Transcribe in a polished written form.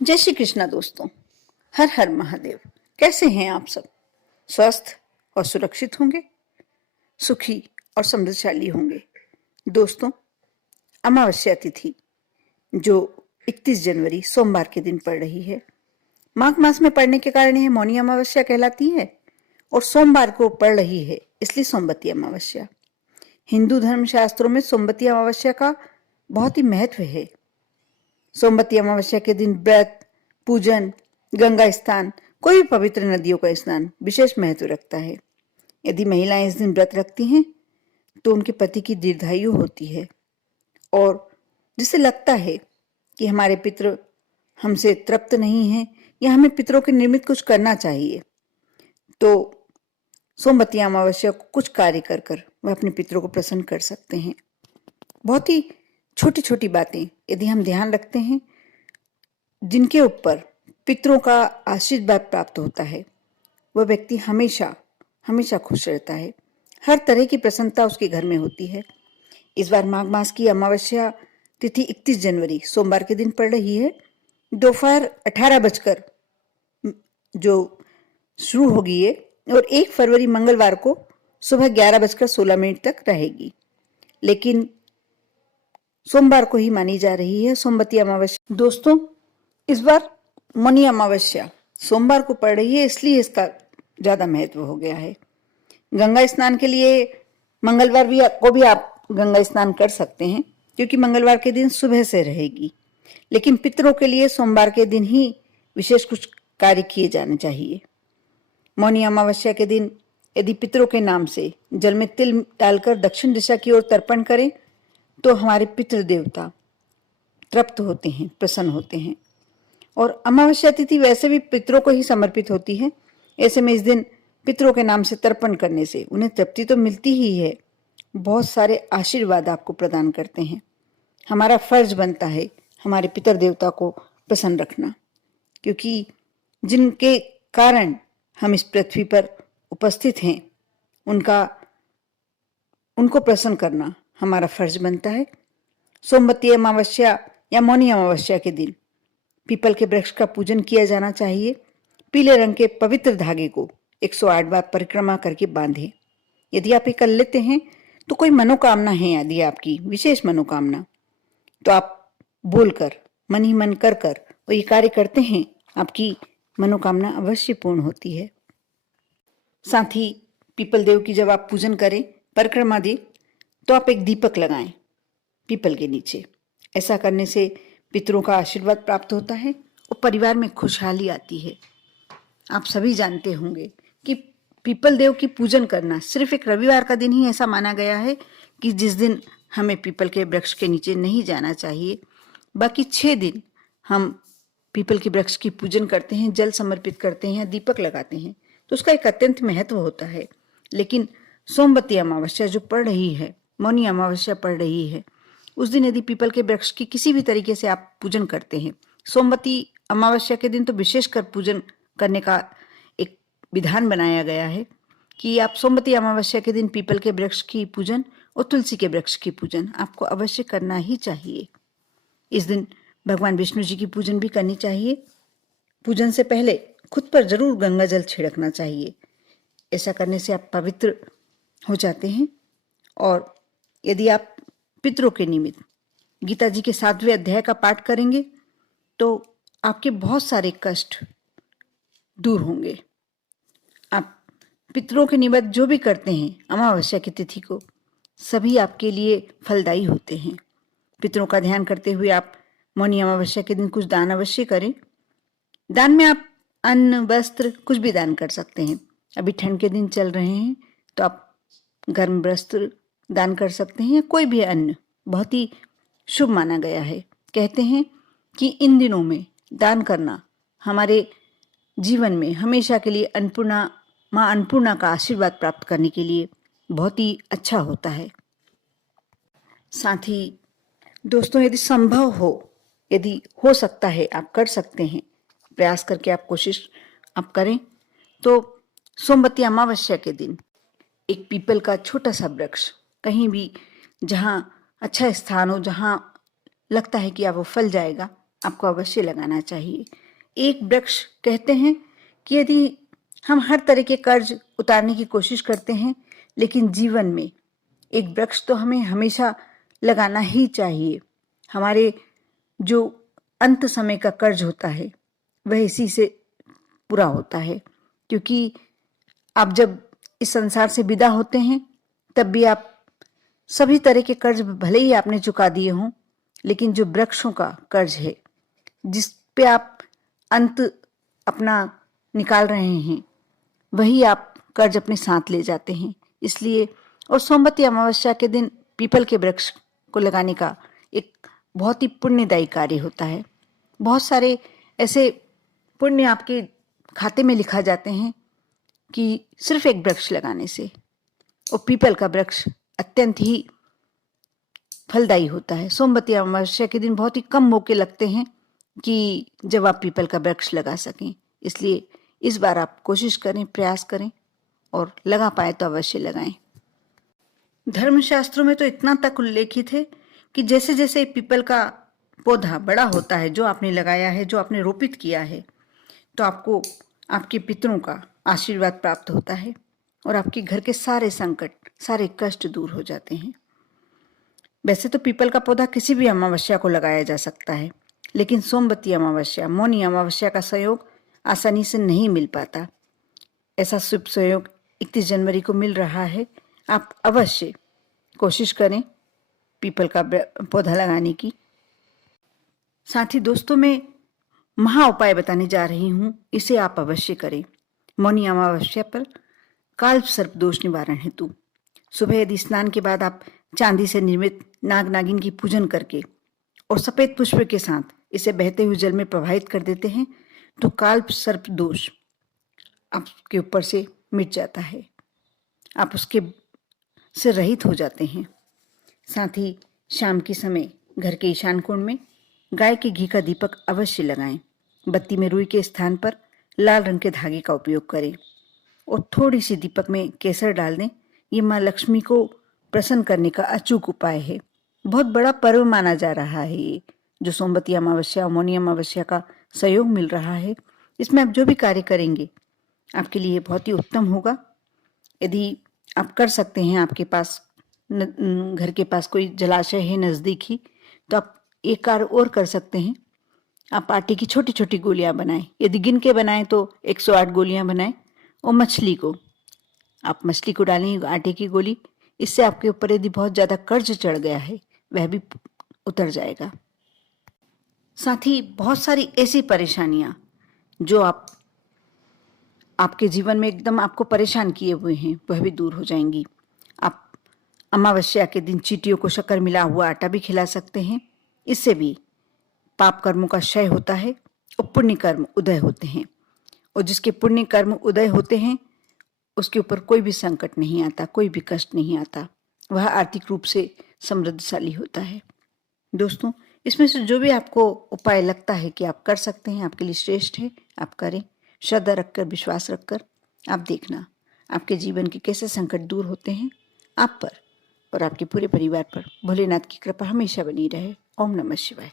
जय श्री कृष्णा दोस्तों। हर हर महादेव। कैसे हैं आप सब? स्वस्थ और सुरक्षित होंगे, सुखी और समृद्धशाली होंगे। दोस्तों, अमावस्या तिथि जो 31 जनवरी सोमवार के दिन पड़ रही है, माघ मास में पड़ने के कारण यह मौनी अमावस्या कहलाती है और सोमवार को पड़ रही है, इसलिए सोमवती अमावस्या। हिंदू धर्म शास्त्रों में सोमवती अमावस्या का बहुत ही महत्व है। सोमवती अमावस्या के दिन व्रत, पूजन, गंगा स्नान, कोई भी पवित्र नदियों का स्नान विशेष महत्व रखता है। यदि महिलाएं इस दिन व्रत रखती हैं तो उनके पति की दीर्घायु होती है और जिससे लगता है कि हमारे पितृ हमसे तृप्त नहीं हैं या हमें पितरों के निमित्त कुछ करना चाहिए, तो सोमवती अमावस्या को कुछ कार्य कर कर वह अपने पितरों को प्रसन्न कर सकते हैं। बहुत ही छोटी छोटी बातें यदि हम ध्यान रखते हैं, जिनके ऊपर पितरों का आशीर्वाद प्राप्त होता है, वह व्यक्ति हमेशा हमेशा खुश रहता है। हर तरह की प्रसन्नता उसके घर में होती है। इस बार माघ मास की अमावस्या तिथि 31 जनवरी सोमवार के दिन पड़ रही है। दोपहर 18 बजकर जो शुरू होगी ये और 1 फरवरी मंगलवार को सुबह 11 बजकर 16 मिनट तक रहेगी। लेकिन सोमवार को ही मानी जा रही है सोमवती अमावस्या। दोस्तों, इस बार मौनी अमावस्या सोमवार को पड़ रही है, इसलिए इसका ज्यादा महत्व हो गया है। गंगा स्नान के लिए मंगलवार को भी आप गंगा स्नान कर सकते हैं, क्योंकि मंगलवार के दिन सुबह से रहेगी। लेकिन पितरों के लिए सोमवार के दिन ही विशेष कुछ कार्य किए जाने चाहिए। मौनी अमावस्या के दिन यदि पितरों के नाम से जल में तिल डालकर दक्षिण दिशा की ओर तर्पण करें तो हमारे पितृ देवता तृप्त होते हैं, प्रसन्न होते हैं। और अमावस्या तिथि वैसे भी पितरों को ही समर्पित होती है। ऐसे में इस दिन पितरों के नाम से तर्पण करने से उन्हें तृप्ति तो मिलती ही है, बहुत सारे आशीर्वाद आपको प्रदान करते हैं। हमारा फर्ज बनता है हमारे पितर देवता को प्रसन्न रखना, क्योंकि जिनके कारण हम इस पृथ्वी पर उपस्थित हैं, उनको प्रसन्न करना हमारा फर्ज बनता है। सोमवती अमावस्या या मौनी अमावस्या के दिन पीपल के वृक्ष का पूजन किया जाना चाहिए। पीले रंग के पवित्र धागे को 108 बार परिक्रमा करके बांधें। यदि आप ये कर लेते हैं तो कोई मनोकामना है, यदि आपकी विशेष मनोकामना, तो आप बोलकर मन ही मन कर वो ये कार्य करते हैं, आपकी मनोकामना अवश्य पूर्ण होती है। साथ ही पीपल देव की जब आप पूजन करें, परिक्रमा दें, तो आप एक दीपक लगाएं पीपल के नीचे। ऐसा करने से पितरों का आशीर्वाद प्राप्त होता है और परिवार में खुशहाली आती है। आप सभी जानते होंगे कि पीपल देव की पूजन करना सिर्फ एक रविवार का दिन ही ऐसा माना गया है कि जिस दिन हमें पीपल के वृक्ष के नीचे नहीं जाना चाहिए। बाकी 6 दिन हम पीपल के वृक्ष की पूजन करते हैं, जल समर्पित करते हैं, दीपक लगाते हैं, तो उसका एक अत्यंत महत्व होता है। लेकिन सोमवती अमावस्या जो पड़ रही है, मौनी अमावस्या पड़ रही है, उस दिन यदि पीपल के वृक्ष की किसी भी तरीके से आप पूजन करते हैं, सोमवती अमावस्या के दिन तो विशेषकर पूजन करने का एक विधान बनाया गया है कि आप सोमवती अमावस्या के दिन पीपल के वृक्ष की पूजन और तुलसी के वृक्ष की पूजन आपको अवश्य करना ही चाहिए। इस दिन भगवान विष्णु जी की पूजन भी करनी चाहिए। पूजन से पहले खुद पर जरूर गंगा जल छिड़कना चाहिए। ऐसा करने से आप पवित्र हो जाते हैं। और यदि आप पितरों के निमित्त गीता जी के 7वें अध्याय का पाठ करेंगे तो आपके बहुत सारे कष्ट दूर होंगे। आप पितरों के निमित्त जो भी करते हैं अमावस्या की तिथि को, सभी आपके लिए फलदायी होते हैं। पितरों का ध्यान करते हुए आप मौनी अमावस्या के दिन कुछ दान अवश्य करें। दान में आप अन्न, वस्त्र, कुछ भी दान कर सकते हैं। अभी ठंड के दिन चल रहे हैं तो आप गर्म वस्त्र दान कर सकते हैं, कोई भी अन्न बहुत ही शुभ माना गया है। कहते हैं कि इन दिनों में दान करना हमारे जीवन में हमेशा के लिए माँ अन्नपूर्णा का आशीर्वाद प्राप्त करने के लिए बहुत ही अच्छा होता है। साथ ही दोस्तों, यदि संभव हो, यदि हो सकता है, आप कर सकते हैं, प्रयास करके आप कोशिश आप करें तो सोमवती अमावस्या के दिन एक पीपल का छोटा सा वृक्ष कहीं भी जहाँ अच्छा स्थान हो, जहाँ लगता है कि अब वो फल जाएगा, आपको अवश्य लगाना चाहिए। एक वृक्ष कहते हैं कि यदि हम हर तरह के कर्ज उतारने की कोशिश करते हैं, लेकिन जीवन में एक वृक्ष तो हमें हमेशा लगाना ही चाहिए। हमारे जो अंत समय का कर्ज होता है वह इसी से पूरा होता है, क्योंकि आप जब इस संसार से विदा होते हैं तब भी आप सभी तरह के कर्ज भले ही आपने चुका दिए हों, लेकिन जो वृक्षों का कर्ज है जिस पे आप अंत अपना निकाल रहे हैं वही आप कर्ज अपने साथ ले जाते हैं। इसलिए और सोमवती अमावस्या के दिन पीपल के वृक्ष को लगाने का एक बहुत ही पुण्यदायी कार्य होता है। बहुत सारे ऐसे पुण्य आपके खाते में लिखा जाते हैं कि सिर्फ एक वृक्ष लगाने से, और पीपल का वृक्ष अत्यंत ही फलदायी होता है। सोमवती अमावस्या के दिन बहुत ही कम मौके लगते हैं कि जब आप पीपल का वृक्ष लगा सकें। इसलिए इस बार आप कोशिश करें, प्रयास करें और लगा पाए तो अवश्य लगाएं। धर्मशास्त्रों में तो इतना तक उल्लेखित है कि जैसे जैसे पीपल का पौधा बड़ा होता है, जो आपने लगाया है, जो आपने रोपित किया है, तो आपको आपके पितरों का आशीर्वाद प्राप्त होता है और आपके घर के सारे संकट, सारे कष्ट दूर हो जाते हैं। वैसे तो पीपल का पौधा किसी भी अमावस्या को लगाया जा सकता है, लेकिन सोमवती अमावस्या, मौनी अमावस्या का सहयोग आसानी से नहीं मिल पाता। ऐसा शुभ सहयोग 31 जनवरी को मिल रहा है। आप अवश्य कोशिश करें पीपल का पौधा लगाने की। साथ ही दोस्तों, मैं महा उपाय बताने जा रही हूँ, इसे आप अवश्य करें। मौनी अमावस्या पर काल सर्प दोष निवारण हेतु सुबह यदि स्नान के बाद आप चांदी से निर्मित नाग नागिन की पूजन करके और सफेद पुष्प के साथ इसे बहते हुए जल में प्रवाहित कर देते हैं तो काल सर्प दोष आपके ऊपर से मिट जाता है, आप उसके से रहित हो जाते हैं। साथ ही शाम के समय घर के ईशान कोण में गाय के घी का दीपक अवश्य लगाएं। बत्ती में रुई के स्थान पर लाल रंग के धागे का उपयोग करें और थोड़ी सी दीपक में केसर डाल दें। ये माँ लक्ष्मी को प्रसन्न करने का अचूक उपाय है। बहुत बड़ा पर्व माना जा रहा है ये, जो सोमवती अमावस्या और मौनी अमावस्या का सहयोग मिल रहा है। इसमें आप जो भी कार्य करेंगे आपके लिए बहुत ही उत्तम होगा। यदि आप कर सकते हैं, आपके पास घर के पास कोई जलाशय है नज़दीक ही, तो आप एक कार्य और कर सकते हैं। आप आटे की छोटी छोटी गोलियां बनाएं। यदि गिन के बनाएं तो 108 गोलियां बनाएं और मछली को डालें आटे की गोली। इससे आपके ऊपर यदि बहुत ज़्यादा कर्ज चढ़ गया है वह भी उतर जाएगा। साथ ही बहुत सारी ऐसी परेशानियां जो आपके जीवन में एकदम आपको परेशान किए हुए हैं वह भी दूर हो जाएंगी। आप अमावस्या के दिन चींटियों को शक्कर मिला हुआ आटा भी खिला सकते हैं। इससे भी पाप कर्मों का क्षय होता है और पुण्य कर्म उदय होते हैं, और जिसके पुण्य कर्म उदय होते हैं उसके ऊपर कोई भी संकट नहीं आता, कोई भी कष्ट नहीं आता, वह आर्थिक रूप से समृद्धशाली होता है। दोस्तों, इसमें से जो भी आपको उपाय लगता है कि आप कर सकते हैं, आपके लिए श्रेष्ठ है, आप करें। श्रद्धा रखकर, विश्वास रखकर आप देखना आपके जीवन के कैसे संकट दूर होते हैं। आप पर और आपके पूरे परिवार पर भोलेनाथ की कृपा हमेशा बनी रहे। ओम नमः शिवाय।